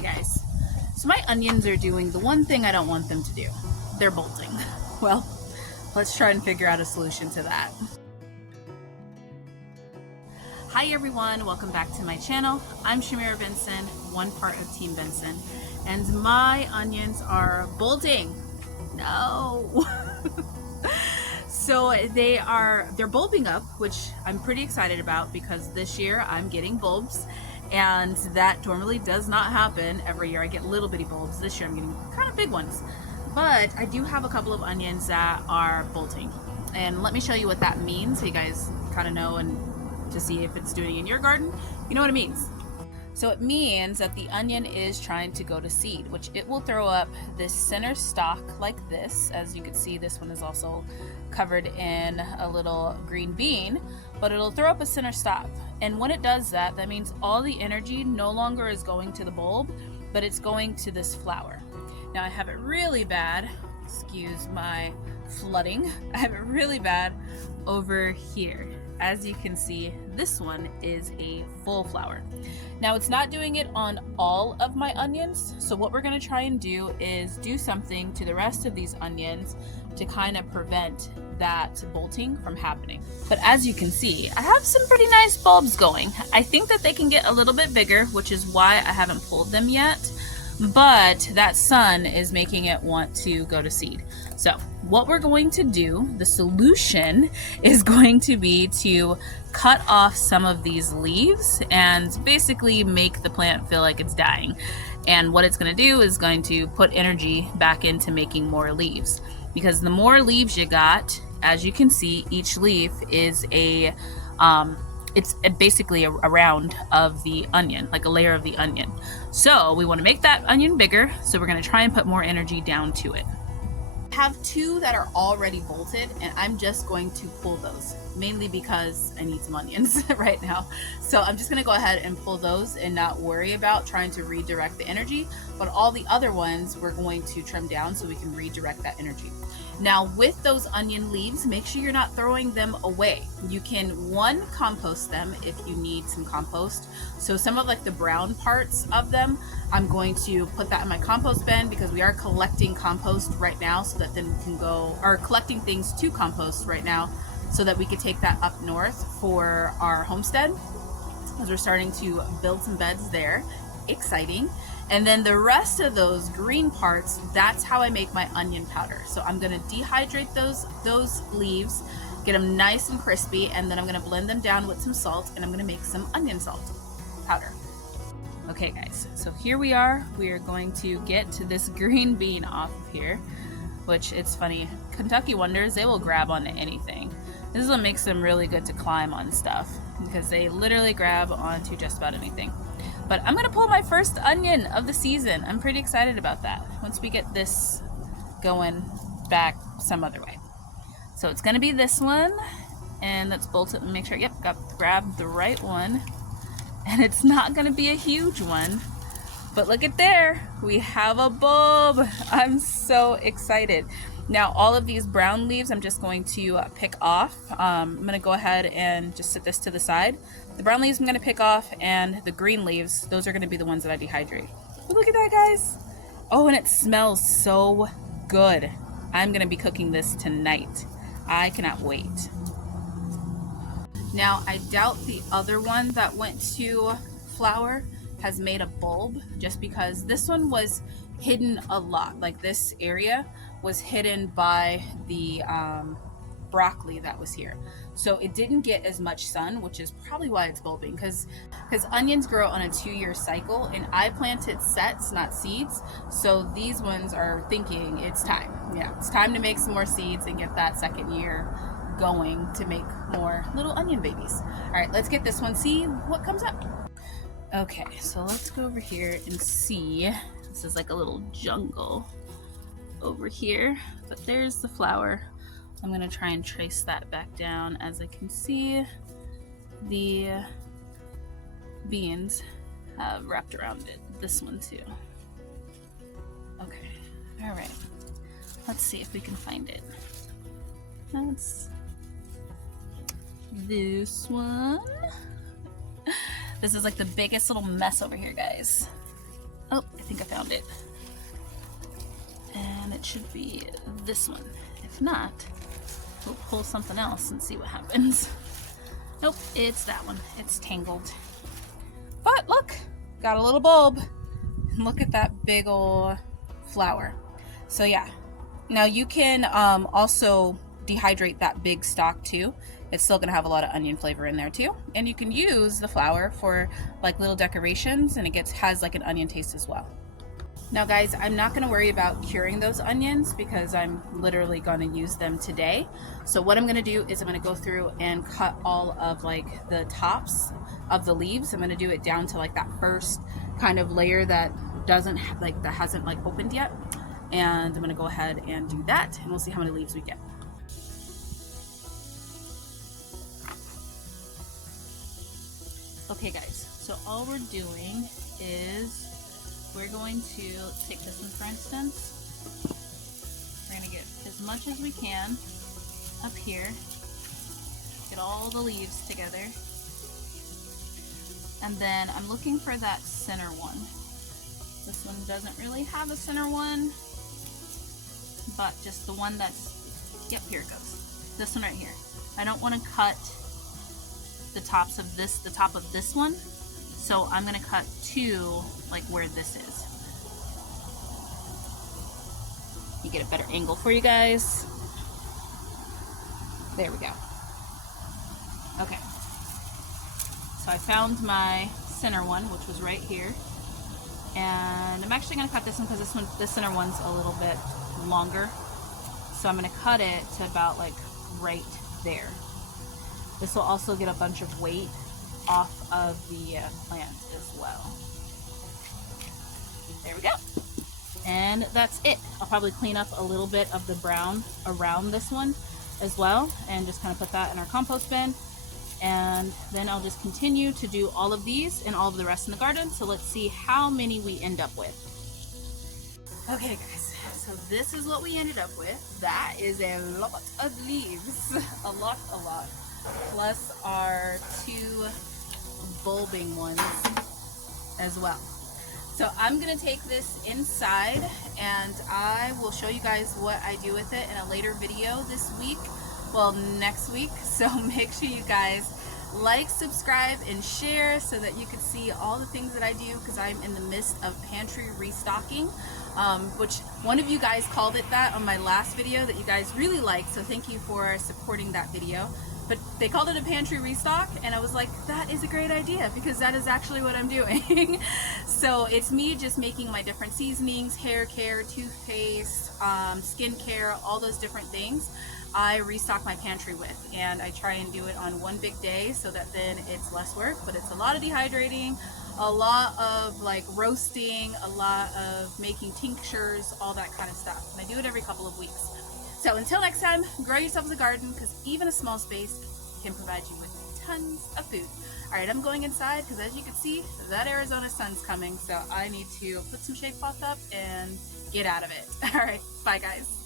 Hey guys, so my onions are doing the one thing I don't want them to do. They're bolting. Well, let's try and figure out a solution to that. Hi everyone, welcome back to my channel. I'm Shamira Benson, one part of Team Benson, and my onions are bolting. No. So they're bulbing up, which I'm pretty excited about because this year I'm getting bulbs, and that normally does not happen. Every year I get little bitty bulbs. This year I'm getting kind of big ones. But I do have a couple of onions that are bolting. And let me show you what that means so you guys kind of know, and to see if it's doing in your garden. You know what it means. So it means that the onion is trying to go to seed, which it will throw up this center stalk like this. As you can see, this one is also covered in a little green bean, but it'll throw up a center stalk. And when it does that, that means all the energy no longer is going to the bulb, but it's going to this flower. Now I have it really bad, excuse my flooding, I have it really bad over here. As you can see, this one is a full flower. Now it's not doing it on all of my onions, so what we're going to try and do is do something to the rest of these onions to kind of prevent that bolting from happening. But as you can see, I have some pretty nice bulbs going. I think that they can get a little bit bigger, which is why I haven't pulled them yet, but that sun is making it want to go to seed. So what we're going to do, the solution is going to be to cut off some of these leaves and basically make the plant feel like it's dying. And what it's going to do is going to put energy back into making more leaves, because the more leaves you got, as you can see, each leaf is it's basically a round of the onion, like a layer of the onion. So we want to make that onion bigger, so we're going to try and put more energy down to it. I have two that are already bolted, and I'm just going to pull those, mainly because I need some onions right now. So I'm just going to go ahead and pull those and not worry about trying to redirect the energy, but all the other ones we're going to trim down so we can redirect that energy. Now with those onion leaves, make sure you're not throwing them away. You can compost them if you need some compost. So some of like the brown parts of them, I'm going to put that in my compost bin because we are collecting compost right now, so that then we can collecting things to compost right now so that we could take that up north for our homestead, because we're starting to build some beds there. Exciting. And then the rest of those green parts, that's how I make my onion powder. So I'm gonna dehydrate those leaves, get them nice and crispy, and then I'm gonna blend them down with some salt, and I'm gonna make some onion salt powder. Okay guys, so here we are. We are going to get to this green bean off of here, which, it's funny, Kentucky Wonders, they will grab onto anything. This is what makes them really good to climb on stuff, because they literally grab onto just about anything. But I'm gonna pull my first onion of the season. I'm pretty excited about that once we get this going back some other way. So it's gonna be this one, and let's bolt it and make sure, yep, grab the right one. And it's not gonna be a huge one, but look at there, we have a bulb. I'm so excited. Now all of these brown leaves I'm just going to pick off. I'm gonna go ahead and just set this to the side. The brown leaves I'm gonna pick off, and the green leaves, those are gonna be the ones that I dehydrate. But look at that, guys. Oh, and it smells so good. I'm gonna be cooking this tonight. I cannot wait. Now I doubt the other one that went to flower has made a bulb, just because this one was hidden a lot. Like this area was hidden by the broccoli that was here, so it didn't get as much sun, which is probably why it's bulbing, because onions grow on a 2-year cycle, and I planted sets, not seeds. So these ones are thinking it's time. Yeah, it's time to make some more seeds and get that second year going to make more little onion babies. All right, let's get this one, see what comes up. Okay, so let's go over here and see. This is like a little jungle over here, but there's the flower. I'm going to try and trace that back down. As I can see, the beans have wrapped around it. This one too. Okay, all right. Let's see if we can find it. That's this one. This is like the biggest little mess over here, guys. Oh, found it. And it should be this one. If not, we'll pull something else and see what happens. Nope, it's that one. It's tangled. But look, got a little bulb. And look at that big ol' flower. So yeah, now you can also dehydrate that big stalk too. It's still gonna have a lot of onion flavor in there too. And you can use the flower for like little decorations, and it has like an onion taste as well. Now guys, I'm not gonna worry about curing those onions because I'm literally gonna use them today. So what I'm gonna do is I'm gonna go through and cut all of like the tops of the leaves. I'm gonna do it down to like that first kind of layer that hasn't like opened yet. And I'm gonna go ahead and do that, and we'll see how many leaves we get. Okay guys, so all we're doing is we're going to take this one for instance. We're going to get as much as we can up here, get all the leaves together, and then I'm looking for that center one. This one doesn't really have a center one, but just the one that's, yep, here it goes. This one right here. I don't want to cut the top of this one, so I'm gonna cut to like where this is. You get a better angle for you guys. There we go. Okay, so I found my center one, which was right here, and I'm actually gonna cut this one because this center one's a little bit longer, so I'm gonna cut it to about like right there. This will also get a bunch of weight off of the plant as well. There we go. And that's it. I'll probably clean up a little bit of the brown around this one as well, and just kind of put that in our compost bin. And then I'll just continue to do all of these and all of the rest in the garden. So let's see how many we end up with. Okay guys, so this is what we ended up with. That is a lot of leaves. a lot. Plus our 2 bulbing ones as well. So I'm gonna take this inside and I will show you guys what I do with it in a later video this week, well next week. So make sure you guys like, subscribe, and share so that you can see all the things that I do, because I'm in the midst of pantry restocking, which one of you guys called it that on my last video that you guys really liked, so thank you for supporting that video. But they called it a pantry restock, and I was like, that is a great idea, because that is actually what I'm doing. So it's me just making my different seasonings, hair care, toothpaste, skin care, all those different things I restock my pantry with, and I try and do it on one big day so that then it's less work, but it's a lot of dehydrating, a lot of like roasting, a lot of making tinctures, all that kind of stuff. And I do it every couple of weeks. So until next time, grow yourselves a garden, because even a small space can provide you with tons of food. Alright, I'm going inside because as you can see, that Arizona sun's coming, so I need to put some shade cloth up and get out of it. Alright, bye guys.